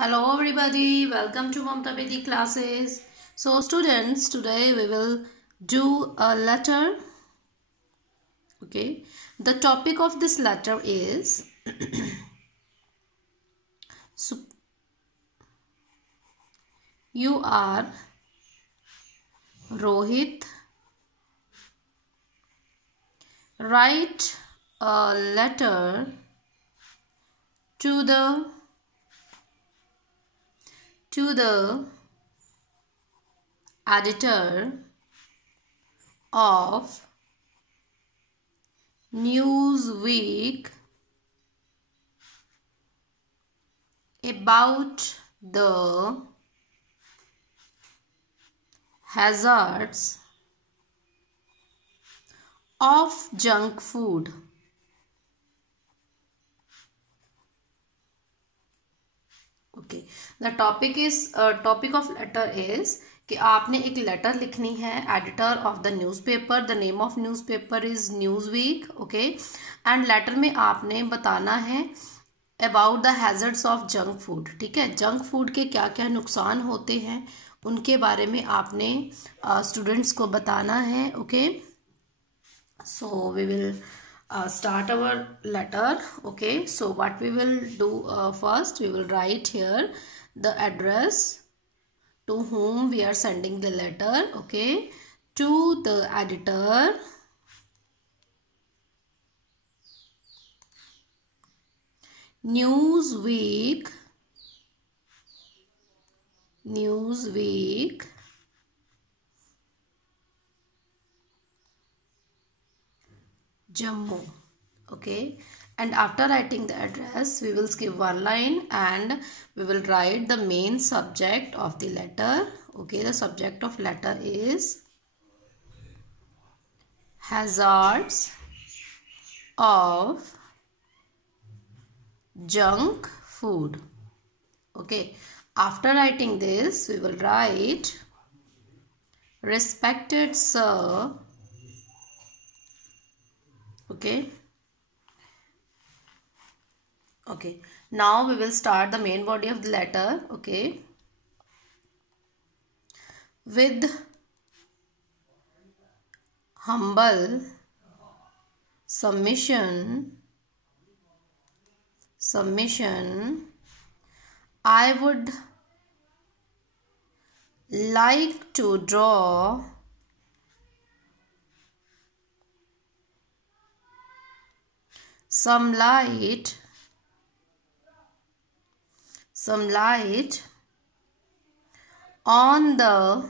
Hello everybody, welcome to Mamta Bedi classes. So students, today we will do a letter. Okay, the topic of this letter is you are Rohit. Write a letter to the editor of Newsweek about the hazards of junk food. Okay, the topic of letter is कि आपने एक लेटर लिखनी है editor of the newspaper. The name of newspaper is Newsweek. Okay, and later में आपने बताना है about the hazards of junk food. ठीक है, जंक फूड के क्या क्या नुकसान होते हैं उनके बारे में आपने स्टूडेंट्स को बताना है. Okay, so we will start our letter. Okay, so what we will do first, we will write here the address to whom we are sending the letter. Okay, to the editor, Newsweek, Jammu. Okay, and after writing the address we will skip one line and we will write the main subject of the letter. Okay, the subject of letter is hazards of junk food. Okay, after writing this we will write respected sir. Okay, now we will start the main body of the letter. Okay, with humble submission, I would like to draw some light on the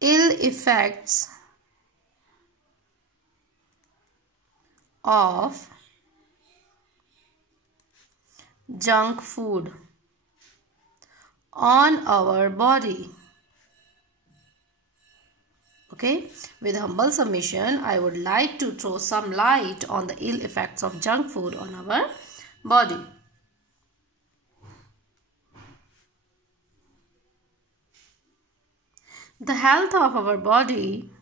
ill effects of junk food on our body. Okay, with humble submission, I would like to throw some light on the ill effects of junk food on our body. The health of our body,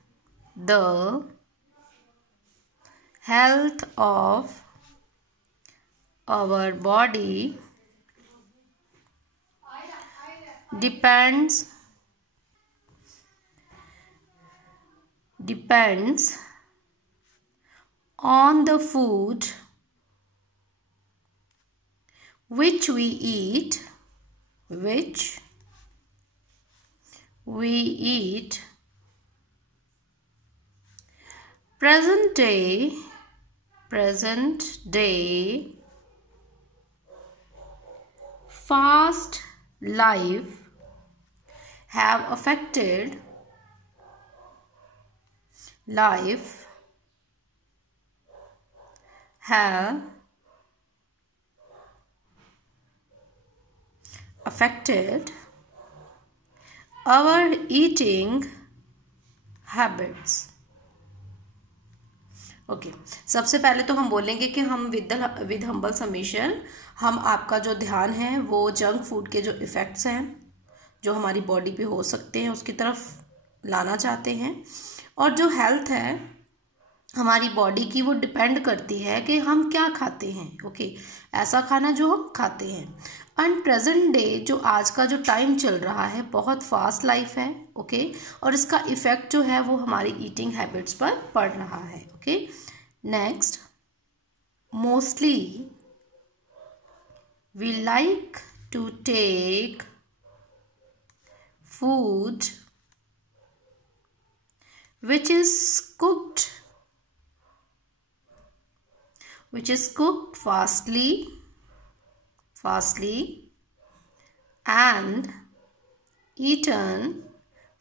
depends on the food which we eat, present day fast life have affected our eating habits. Okay, सबसे पहले तो हम बोलेंगे कि हम with humble submission हम आपका जो ध्यान है वो जंक फूड के जो इफ़ेक्ट्स हैं जो हमारी बॉडी पे हो सकते हैं उसकी तरफ लाना चाहते हैं, और जो हेल्थ है हमारी बॉडी की वो डिपेंड करती है कि हम क्या खाते हैं। ओके, ऐसा खाना जो हम खाते हैं। एंड प्रेजेंट डे जो आज का जो टाइम चल रहा है बहुत फास्ट लाइफ है। ओके, और इसका इफेक्ट जो है वो हमारी ईटिंग हैबिट्स पर पड़ रहा है। Okay, next, mostly we like to take food which is cooked fastly and eaten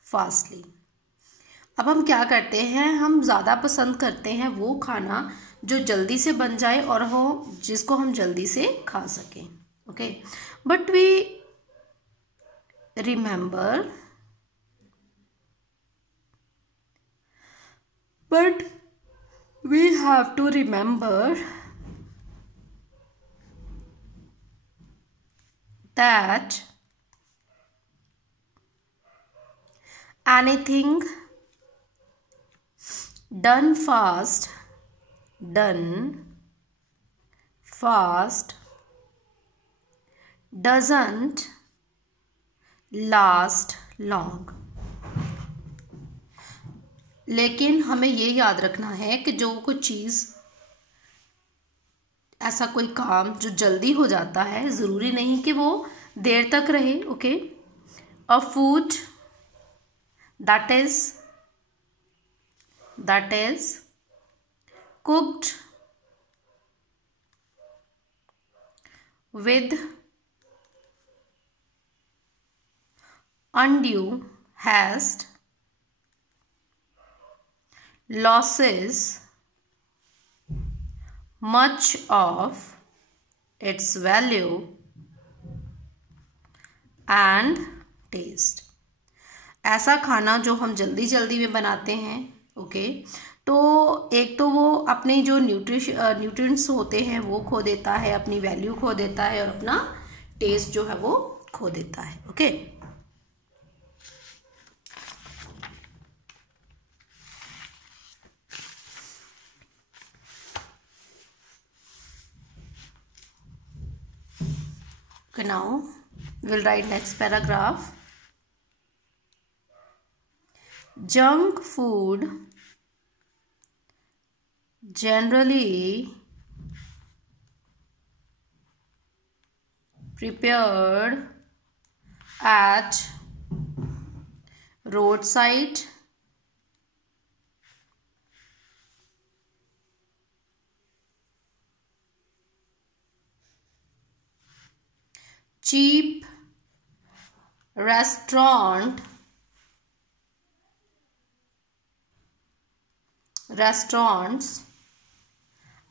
fastly। अब हम क्या करते हैं, हम ज़्यादा पसंद करते हैं वो खाना जो जल्दी से बन जाए और हो जिसको हम जल्दी से खा सकें। Okay, but we remember, but we have to remember that anything done fast doesn't last long। लेकिन हमें ये याद रखना है कि जो कुछ चीज़, ऐसा कोई काम जो जल्दी हो जाता है ज़रूरी नहीं कि वो देर तक रहे। ओके, अ food that is cooked with undue haste loses much of its value and taste। ऐसा खाना जो हम जल्दी जल्दी में बनाते हैं, ओके, तो एक तो वो अपने जो न्यूट्रिएंट्स होते हैं वो खो देता है, अपनी वैल्यू खो देता है और अपना टेस्ट जो है वो खो देता है। Okay, now we'll write next paragraph। Junk food generally prepared at roadside cheap restaurants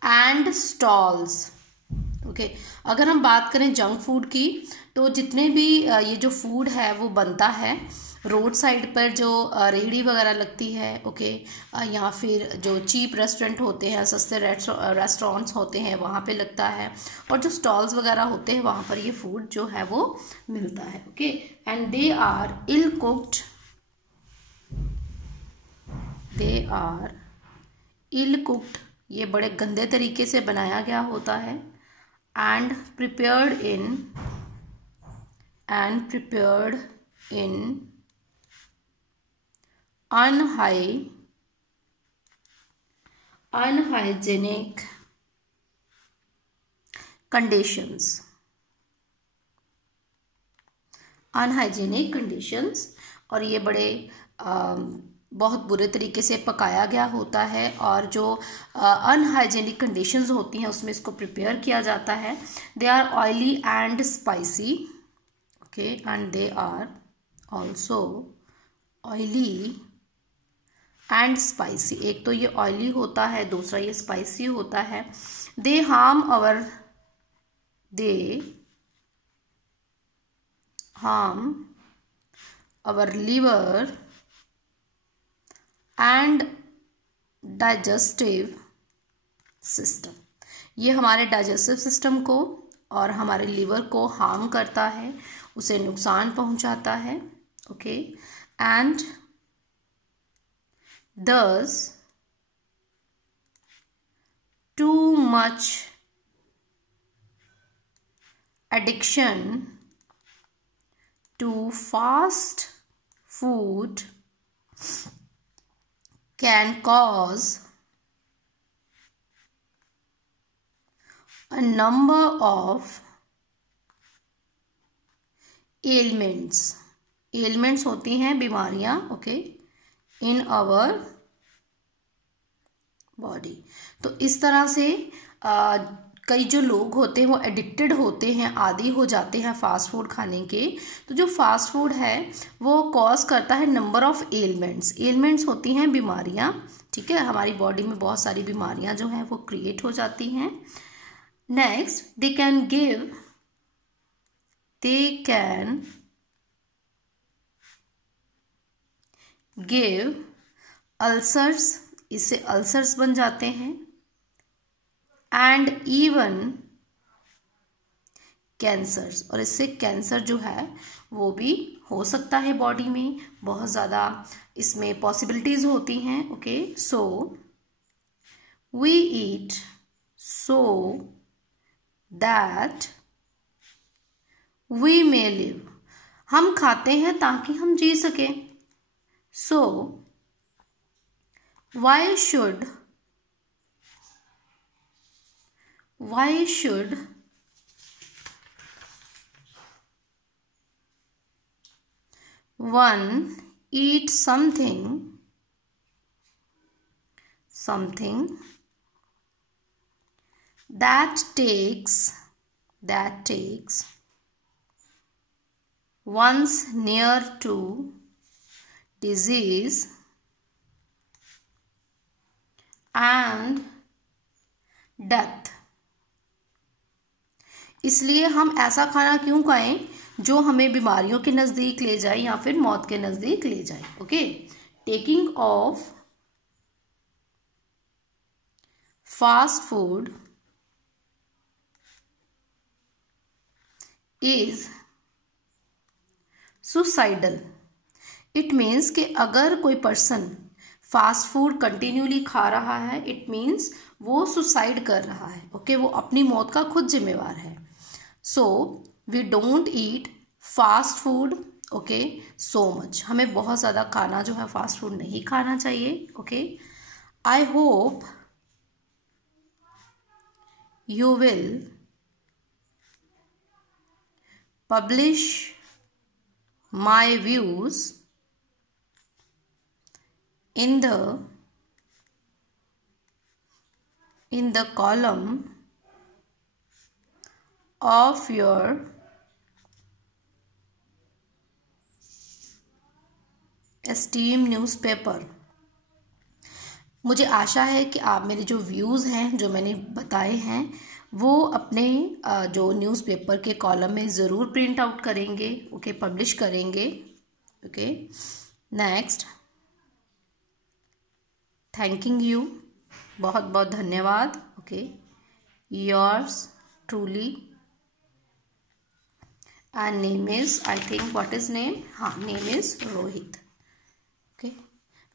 and stalls। Okay, अगर हम बात करें जंक फूड की तो जितने भी ये जो फूड है वो बनता है रोड साइड पर, जो रेहड़ी वगैरह लगती है, ओके, या फिर जो चीप रेस्टोरेंट होते हैं, सस्ते रेस्टोरेंट्स होते हैं वहाँ पे लगता है, और जो स्टॉल्स वगैरह होते हैं वहाँ पर ये फूड जो है वो मिलता है। Okay, and they are ill cooked, ये बड़े गंदे तरीके से बनाया गया होता है, and prepared in unhygienic conditions, और ये बड़े बहुत बुरे तरीके से पकाया गया होता है, और जो अनहाइजेनिक कंडीशंस होती हैं उसमें इसको प्रिपेयर किया जाता है। They are oily and spicy, okay, and they are also oily and spicy. एक तो ये ऑयली होता है, दूसरा ये स्पाइसी होता है। They harm our liver and digestive system. ये हमारे डाइजेस्टिव सिस्टम को और हमारे लिवर को हार्म करता है, उसे नुकसान पहुंचाता है। Okay, and thus too much addiction to fast food can cause a number of ailments. Elements होती हैं बीमारियां, ओके, इन आवर बॉडी। तो इस तरह से कई जो लोग होते हैं वो एडिक्टेड होते हैं, आदी हो जाते हैं फास्ट फूड खाने के। तो जो फास्ट फूड है वो कॉज करता है नंबर ऑफ एलिमेंट्स। एलिमेंट्स होती हैं बीमारियां, ठीक है, हमारी बॉडी में बहुत सारी बीमारियां जो हैं वो क्रिएट हो जाती हैं। Next, they can give ulcers, इससे अल्सर्स बन जाते हैं, एंड इवन कैंसर्स, और इससे कैंसर जो है वो भी हो सकता है बॉडी में। बहुत ज़्यादा इसमें पॉसिबिलिटीज़ होती हैं, okay. So we eat so that we may live, हम खाते हैं ताकि हम जी सकें। So, why should one eat something that takes one's near to disease and death? इसलिए हम ऐसा खाना क्यों खाएं जो हमें बीमारियों के नज़दीक ले जाए या फिर मौत के नज़दीक ले जाए, okay. Taking of fast food is suicidal. It means कि अगर कोई पर्सन फास्ट फूड कंटिन्यूली खा रहा है, इट मीन्स वो सुसाइड कर रहा है, ओके, वो अपनी मौत का खुद जिम्मेवार है। So we don't eat fast food, okay, so much. हमें बहुत ज़्यादा खाना जो है फास्ट फूड नहीं खाना चाहिए, okay. I hope you will publish my views in the column of your esteemed newspaper। मुझे आशा है कि आप मेरे जो व्यूज़ हैं, जो मैंने बताए हैं, वो अपने जो न्यूज़पेपर के कॉलम में ज़रूर प्रिंट आउट करेंगे, ओके, पब्लिश करेंगे, ओके। नेक्स्ट, थैंकिंग यू, बहुत बहुत धन्यवाद, okay. Yours truly, and name is, I think, what is name, हाँ, name is Rohit, okay.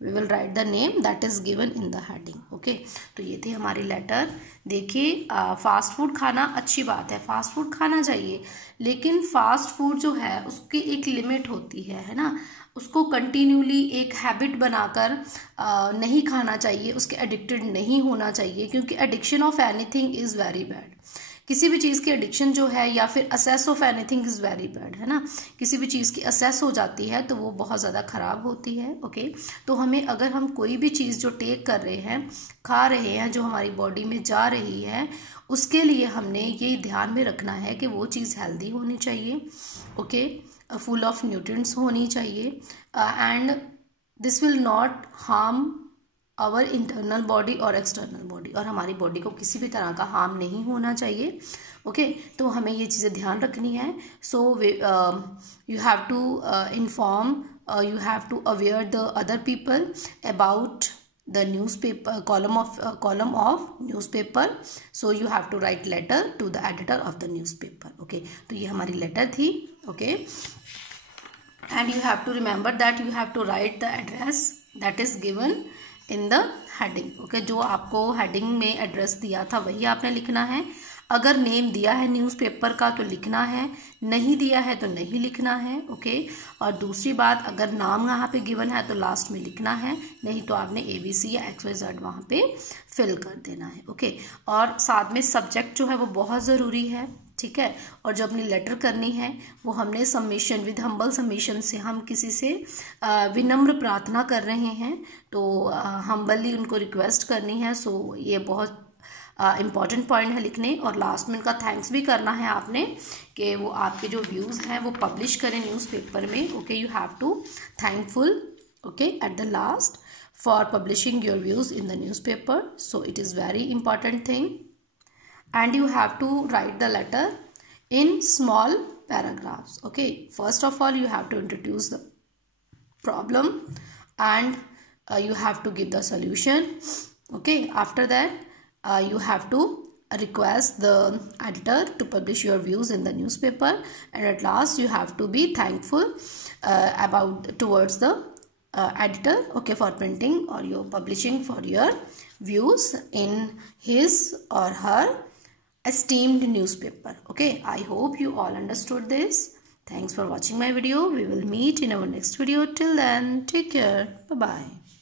We will write the name that is given in the heading, okay. तो ये थे हमारी लेटर। देखिए, फास्ट फूड खाना अच्छी बात है, फास्ट फूड खाना चाहिए, लेकिन फास्ट फूड जो है उसकी एक लिमिट होती है ना। उसको कंटिन्यूली एक हैबिट बनाकर नहीं खाना चाहिए, उसके एडिक्टेड नहीं होना चाहिए, क्योंकि addiction of anything is very bad. किसी भी चीज़ की एडिक्शन जो है, या फिर assess of anything is very bad, है ना। किसी भी चीज़ की असेस हो जाती है तो वो बहुत ज़्यादा ख़राब होती है, ओके। तो हमें, अगर हम कोई भी चीज़ जो टेक कर रहे हैं, खा रहे हैं, जो हमारी बॉडी में जा रही है, उसके लिए हमने ये ध्यान में रखना है कि वो चीज़ हेल्दी होनी चाहिए, ओके, फुल ऑफ न्यूट्रिएंट्स होनी चाहिए, and this will not harm our internal body और एक्सटर्नल बॉडी, और हमारी बॉडी को किसी भी तरह का हार्म नहीं होना चाहिए, ओके। तो हमें ये चीज़ें ध्यान रखनी है। So you have to inform, you have to aware the other people about the newspaper column of newspaper. So you have to write letter to the editor of the newspaper. Okay, तो ये हमारी letter थी. Okay, and you have to remember that you have to write the address that is given in the heading. Okay, जो आपको हेडिंग में एड्रेस दिया था वही आपने लिखना है। अगर नेम दिया है न्यूज़पेपर का तो लिखना है, नहीं दिया है तो नहीं लिखना है। ओके, और दूसरी बात, अगर नाम यहाँ पे गिवन है तो लास्ट में लिखना है, नहीं तो आपने ABC या XYZ वहाँ पे फिल कर देना है। ओके, और साथ में सब्जेक्ट जो है वो बहुत ज़रूरी है, ठीक है। और जो अपनी लेटर करनी है वो हमने सबमिशन विद हम्बल सबमिशन से, हम किसी से विनम्र प्रार्थना कर रहे हैं तो हम्बली उनको रिक्वेस्ट करनी है। सो ये बहुत इम्पॉर्टेंट पॉइंट है लिखने। और लास्ट में उनका थैंक्स भी करना है आपने कि वो आपके जो व्यूज़ हैं वो पब्लिश करें न्यूज़पेपर में। Okay, you have to thankful, okay, at the last for publishing your views in the newspaper. So it is very important thing. And you have to write the letter in small paragraphs. Okay, first of all you have to introduce the problem and you have to give the solution. Okay, after that you have to request the editor to publish your views in the newspaper, and at last you have to be thankful towards the editor, okay, for printing or your publishing for your views in his or her esteemed newspaper. Okay, I hope you all understood this. Thanks for watching my video. We will meet in our next video. Till then, take care. Bye bye.